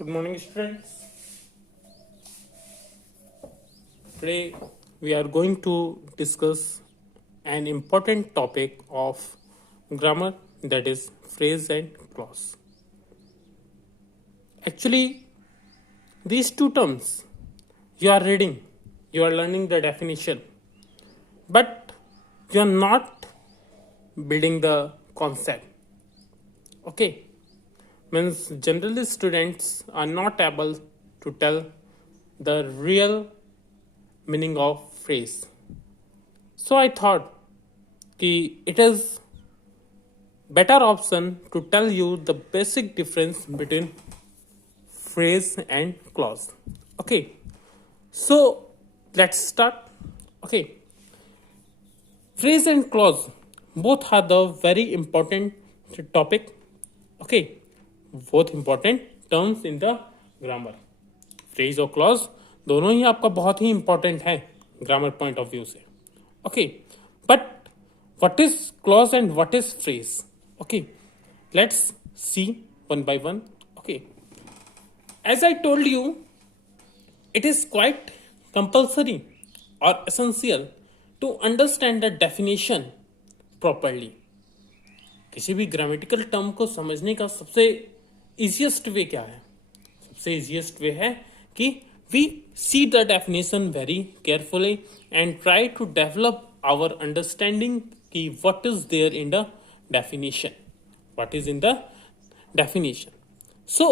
Good morning, students. Today we are going to discuss an important topic of grammar, that is phrase and clause. Actually, these two terms you are reading, you are learning the definition, but you are not building the concept. Okay, means generally students are not able to tell the real meaning of phrase. So I thought it is better option to tell you the basic difference between phrase and clause. Okay, so let's start. Okay, phrase and clause both are the very important topic. Okay, both important terms in the grammar. Phrase और clause दोनों ही आपका बहुत ही important है grammar point of view से. Okay, but what is clause and what is phrase? Okay, let's see one by one. Okay, as I told you, it is quite compulsory or essential to understand the definition properly. किसी भी grammatical term को समझने का सबसे easiest way क्या है? सबसे easiest way है कि we see the definition very carefully and try to develop our understanding कि what is there in the definition. What is in the definition? So,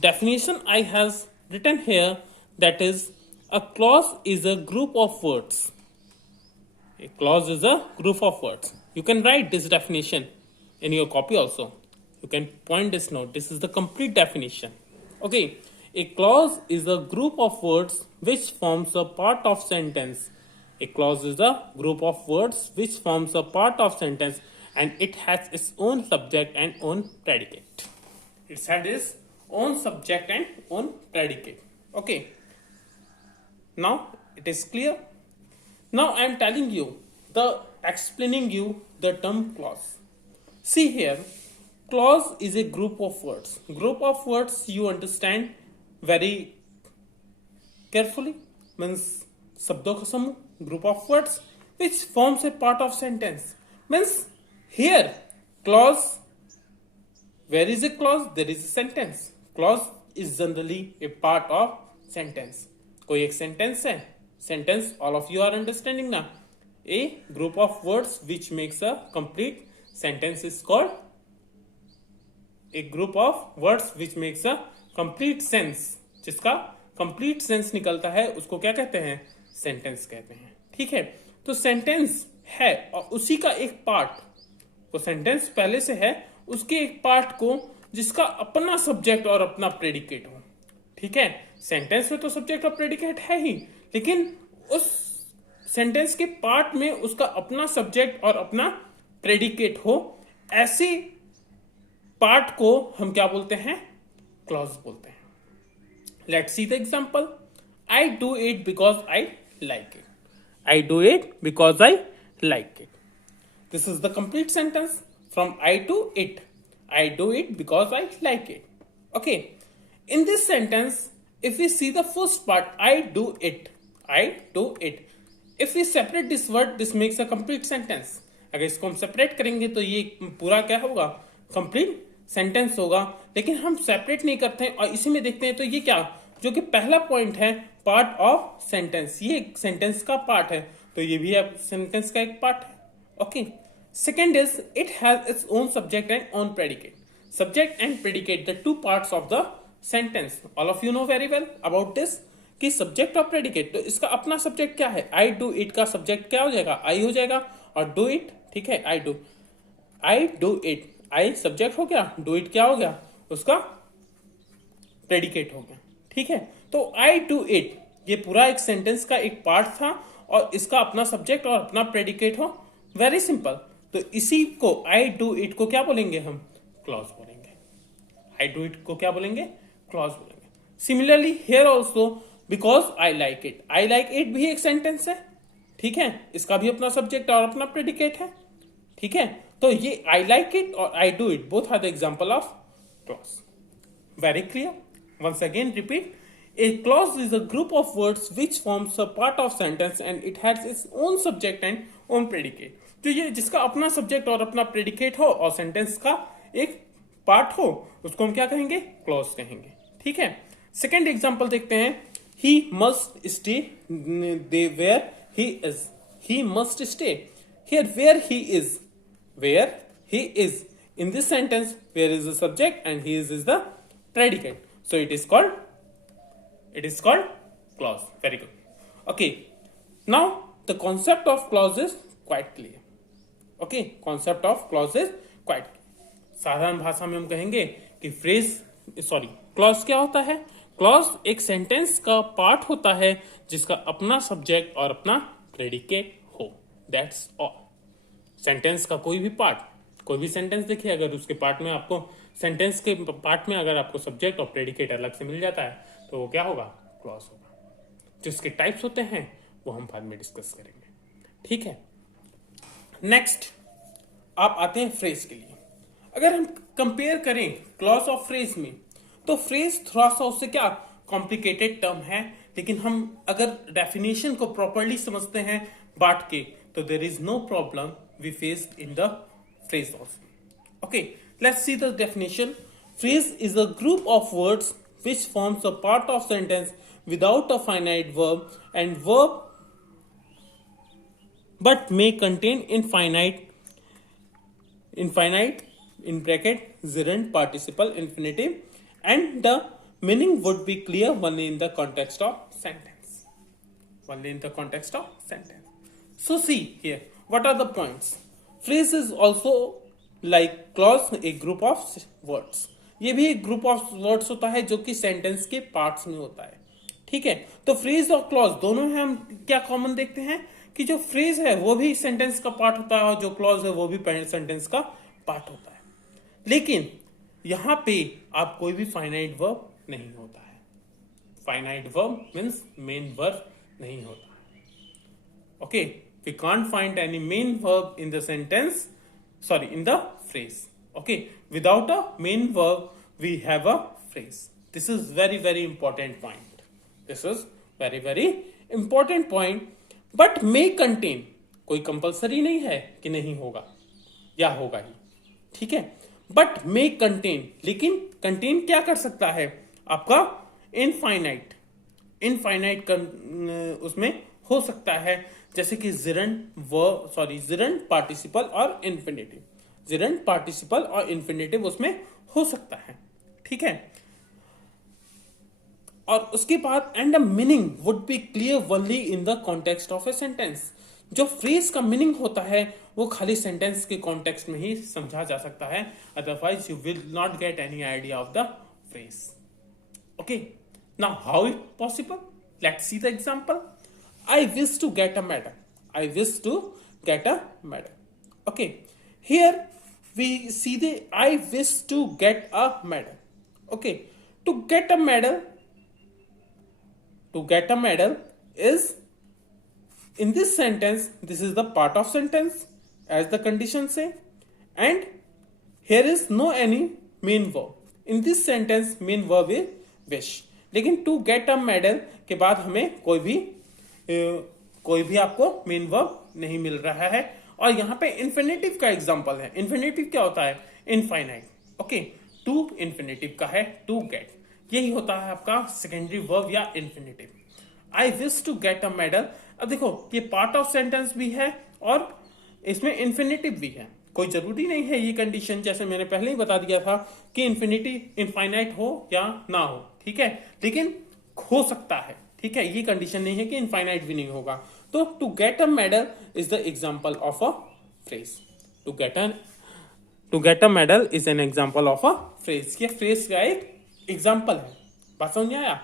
definition I has written here, that is, a clause is a group of words. A clause is a group of words. You can write this definition in your copy also. You can point this note. This is the complete definition. Okay, a clause is a group of words which forms a part of sentence. A clause is a group of words which forms a part of sentence, and it has its own subject and own predicate. It has its own subject and own predicate. Okay, now it is clear. Now I am telling you explaining you the term clause. See here, clause is a group of words. Group of words you understand very carefully, means शब्दों का समूह, group of words which forms a part of sentence. Means here clause, where is a clause? There is a sentence. Clause is generally a part of sentence. कोई एक sentence है, sentence all of you are understanding now. A group of words which makes a complete sentence is called a group of words which makes a complete sense. जिसका complete sense निकलता है उसको क्या कहते हैं? Sentence कहते हैं. ठीक है, तो sentence है और उसी का एक पार्ट, वो sentence पहले से है, उसके एक पार्ट को जिसका अपना सब्जेक्ट और अपना प्रेडिकेट हो. ठीक है, सेंटेंस में तो सब्जेक्ट और प्रेडिकेट है ही, लेकिन उस सेंटेंस के पार्ट में उसका अपना सब्जेक्ट और अपना प्रेडिकेट हो, ऐसे पार्ट को हम क्या बोलते हैं? क्लॉज बोलते हैं. Let's see the example. I do it because I like it. I do it because I like it. This is the complete sentence from I to it. I do it because I like it. Okay, in this sentence, if we see the first part, I do it. I do it. If we separate this word, this makes a complete sentence. अगर इसको हम separate करेंगे तो ये पूरा क्या होगा? Complete sentence होगा. लेकिन हम separate नहीं करते हैं और इसी में देखते हैं तो ये क्या, जो कि पहला point है, part of sentence, ये sentence का part है, तो ये भी अब sentence का एक part है. Okay. Second is, it has its own subject and own predicate. Subject and predicate, the two parts of the sentence. All of you know very well about this कि subject और predicate. तो इसका अपना subject क्या है? I do it का subject क्या हो जाएगा? I हो जाएगा. और do it, ठीक है, I do it. I subject हो गया, do it क्या हो गया? उसका predicate हो गया. ठीक है, तो I do it ये पूरा एक sentence का एक part था और इसका अपना subject और अपना predicate हो. Very simple. तो इसी को आई डू इट को क्या बोलेंगे हम? क्लॉज बोलेंगे. आई डू इट को क्या बोलेंगे? क्लॉज बोलेंगे. Similarly here also, because I like it. I like it भी एक सेंटेंस है. ठीक है, इसका भी अपना सब्जेक्ट और अपना प्रेडिकेट है. ठीक है, तो ये आई लाइक इट और I do it both are the example of clause. Very clear. Once again, repeat. A clause is a group of words which forms a part of sentence and it has its own subject and own predicate. तो ये जिसका अपना subject और अपना predicate हो और sentence का एक पार्ट हो उसको हम क्या कहेंगे? क्लॉज कहेंगे. ठीक है. सेकेंड एग्जाम्पल देखते हैं. He must stay where he is. He must stay. Here where he is. Where he is. In this sentence, where is the subject and he is the predicate. So it is called clause. Very good. Okay. Now the concept of clause is quite clear. Okay. Concept of clause is quite clear. साधारण भाषा में हम कहेंगे कि clause क्या होता है? Clause एक सेंटेंस का पार्ट होता है जिसका अपना सब्जेक्ट और अपना प्रेडिकेट हो. That's all. सेंटेंस का कोई भी पार्ट, कोई भी सेंटेंस देखिए, अगर उसके पार्ट में आपको सेंटेंस के पार्ट में अगर आपको सब्जेक्ट और प्रेडिकेट अलग से मिल जाता है तो वो क्या होगा? क्लॉज होगा. जो इसके टाइप्स होते हैं वो हम बाद में डिस्कस करेंगे. ठीक है. नेक्स्ट आप आते हैं फ्रेज के लिए. अगर हम कंपेयर करें क्लॉज और फ्रेज में तो फ्रेज थोड़ा सा उससे क्या कॉम्प्लिकेटेड टर्म है, लेकिन हम अगर डेफिनेशन को प्रॉपरली समझते हैं बांट के तो there is no problem we face in the phrase also. Okay, let's see the definition. Phrase is a group of words which forms a part of sentence without a finite verb and verb but may contain infinite in bracket gerund participle infinitive and the meaning would be clear only in the context of sentence. So see here, what are the points? Phrase is also like clause, a group of words. ये भी एक group of words होता है जो कि sentence के parts में होता है. ठीक है. तो फ्रेज और क्लॉज दोनों में हम क्या कॉमन देखते हैं कि जो फ्रेज है वो भी सेंटेंस का पार्ट होता है और जो क्लॉज है वो भी सेंटेंस का पार्ट होता है. लेकिन यहां पे आप कोई भी फाइनाइट वर्ब नहीं होता है. Finite verb means main verb नहीं होता है. Okay, we can't find any main verb in the sentence, sorry in the phrase. Okay, without a main verb, we have a phrase. This is very, very important point. But may contain, कोई compulsory नहीं है कि नहीं होगा या होगा ही. ठीक है. But may contain, लेकिन contain क्या कर सकता है? आपका infinite उसमें हो सकता है, जैसे कि gerund participle और infinitive. gerund participle और infinitive उसमें हो सकता है. ठीक है. और उसके बाद and the meaning would be clear only in the context of a sentence. जो फ्रेज का मीनिंग होता है वो खाली सेंटेंस के कॉन्टेक्स्ट में ही समझा जा सकता है, otherwise you will not get any idea of the phrase. Okay, now how it possible? Let's see the example. I wish to get a medal. Okay, here we see the I wish to get a medal. Okay, to get a medal is in this sentence, this is the part of sentence as the condition say, and here is no any main verb. In this sentence main verb is wish. लेकिन to get a medal के बाद हमें कोई भी आपको main verb नहीं मिल रहा है. और यहां पे इन्फिनेटिव का एग्जांपल है. इन्फिनेटिव क्या होता है? इनफाइनाइट. ओके, टू इन्फिनेटिव का है टू गेट. यही होता है आपका सेकेंडरी वर्ब या infinitive. I wish to get a medal. अब देखो ये पार्ट ऑफ सेंटेंस भी है और इसमें इन्फिनेटिव भी है. कोई जरूरी नहीं है ये कंडीशन, जैसे मैंने पहले ही बता दिया था कि इन्फिनिटी इनफाइनाइट हो या ना हो. ठीक है, लेकिन हो सकता है. ठीक है, ये कंडीशन नहीं है कि इनफाइनाइट भी नहीं होगा. तो to get a medal is the example of a phrase. To get a medal is an example of a phrase. ये फ्रेज का एक एग्जाम्पल है. बात समझ में आया?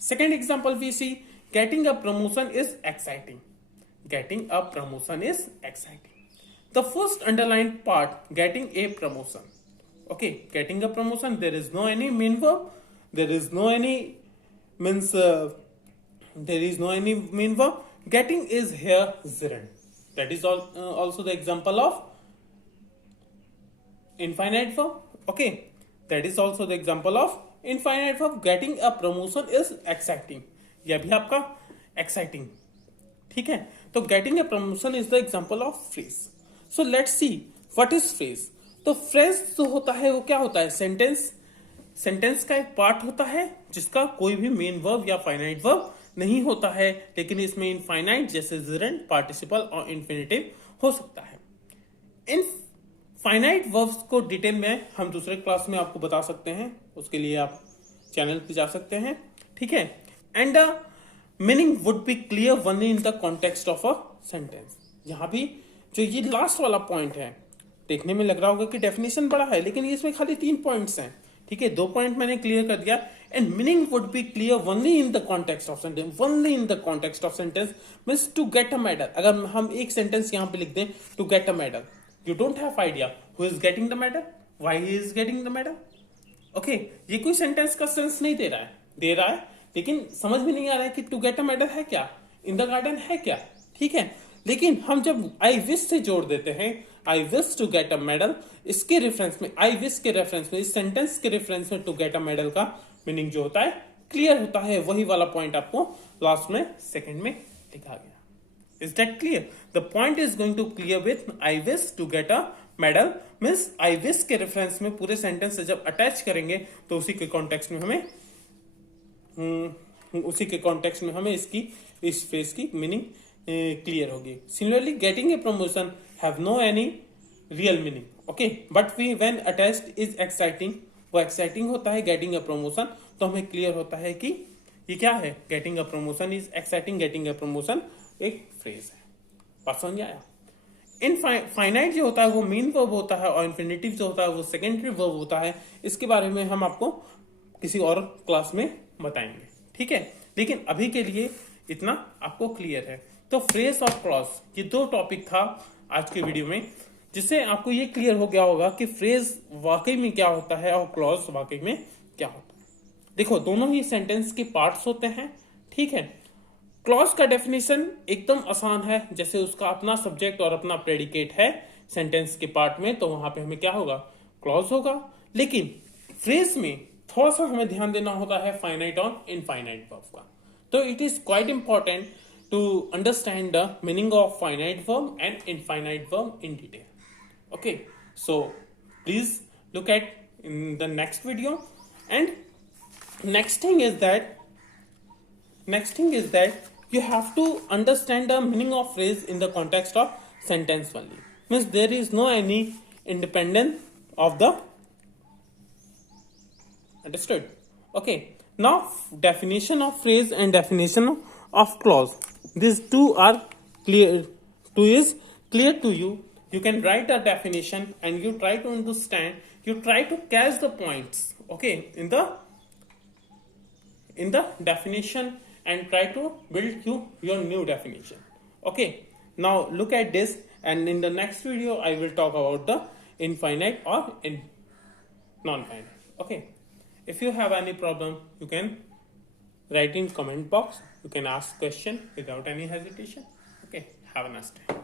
Second example we see getting a promotion is exciting. The first underlined part, getting a promotion. Okay, getting a promotion, there is no any main verb. There is no any main verb. Getting is here gerund. That is also the example of infinite verb. Okay, that is also the example of infinite verb getting a promotion is exciting, यह भी आपका exciting, ठीक है। तो getting a promotion is the example of phrase. So let's see what is phrase. तो phrase जो होता है वो क्या होता है, सेंटेंस का एक पार्ट होता है जिसका कोई भी मेन वर्ब या फाइनाइट वर्ब नहीं होता है, लेकिन इसमें इनफाइनाइट जैसे जेरेंट, पार्टिसिपल और इन्फिनेटिव हो सकता है। इन फाइनाइट वर्ब्स को डिटेल में हम दूसरे क्लास में आपको बता सकते हैं, उसके लिए आप चैनल पे जा सकते हैं, ठीक है। And the meaning would be clear only in the context of a sentence. यहां भी जो ये लास्ट वाला पॉइंट है, देखने में लग रहा होगा कि डेफिनेशन बड़ा है, लेकिन इसमें खाली 3 पॉइंट्स हैं, ठीक है। 2 पॉइंट मैंने क्लियर कर दिया। And meaning would be clear only in the context of sentence. Only in the context of sentence means to get a medal. अगर हम एक सेंटेंस यहां पे लिख दें, to get a medal, you don't have idea who is getting the medal, why he is getting the medal, okay। ये कोई sentence का सेंस नहीं दे रहा है, लेकिन समझ में नहीं आ रहा है कि टू गेट अ मेडल है क्या, इन द गार्डन है क्या, ठीक है। लेकिन हम जब आई विश से जोड़ देते हैं, I wish to get a medal, इसके रेफरेंस में, आई विश के रेफरेंस में, इस सेंटेंस के रेफरेंस में टू गेट अ मेडल का मीनिंग जो होता है क्लियर होता है। वही वाला पॉइंट आपको लास्ट में सेकंड में लिखा गया। Is that clear? The point is going to clear with I wish to get a medal means I wish के रेफरेंस में पूरे सेंटेंस से जब अटैच करेंगे तो उसी के कॉन्टेक्स्ट में हमें इसकी इस फ्रेज की मीनिंग क्लियर होगी। Similarly getting a promotion have no any real meaning, okay, but we when attached is exciting, वो एक्साइटिंग होता है गेटिंग अ प्रमोशन, तो हमें क्लियर होता है कि ये क्या है, getting a promotion is exciting, getting a promotion एक फ्रेज है। बात समझ आया। इन फाइनाइट जो होता है वो मेन वर्ब होता है, और इन्फिनेटिव जो होता है वो सेकेंडरी वर्ब होता है। इसके बारे में हम आपको किसी और क्लास में बताएंगे, ठीक है। लेकिन अभी के लिए इतना आपको क्लियर है। तो फ्रेज और क्लॉज, ये 2 टॉपिक था आज के वीडियो में, जिससे आपको ये क्लियर हो गया होगा कि फ्रेज वाकई में क्या होता है और क्लॉज वाकई में क्या होता है। देखो, दोनों ही सेंटेंस के पार्ट्स होते हैं, ठीक है। क्लॉज का डेफिनेशन एकदम आसान है, जैसे उसका अपना सब्जेक्ट और अपना प्रेडिकेट है सेंटेंस के पार्ट में, तो वहां पे हमें क्या होगा, क्लॉज होगा। लेकिन फ्रेज में थोड़ा सा हमें ध्यान देना होता है फाइनाइट और इनफाइनाइट वर्ब का। तो it is quite important to understand the meaning of finite verb and infinite verb in detail, okay. So please look at in the next video. And next thing is that you have to understand the meaning of phrase in the context of sentence only, means there is no any independence of the, understood, okay। Now definition of phrase and definition of clause, these two are clear to you. You can write a definition and you try to understand, you try to catch the points, okay, in the definition, and try to build your new definition, okay। Now look at this, and in the next video I will talk about the infinite or in non-finite, okay। If you have any problem, you can write in comment box, you can ask question without any hesitation, okay। Have a nice day.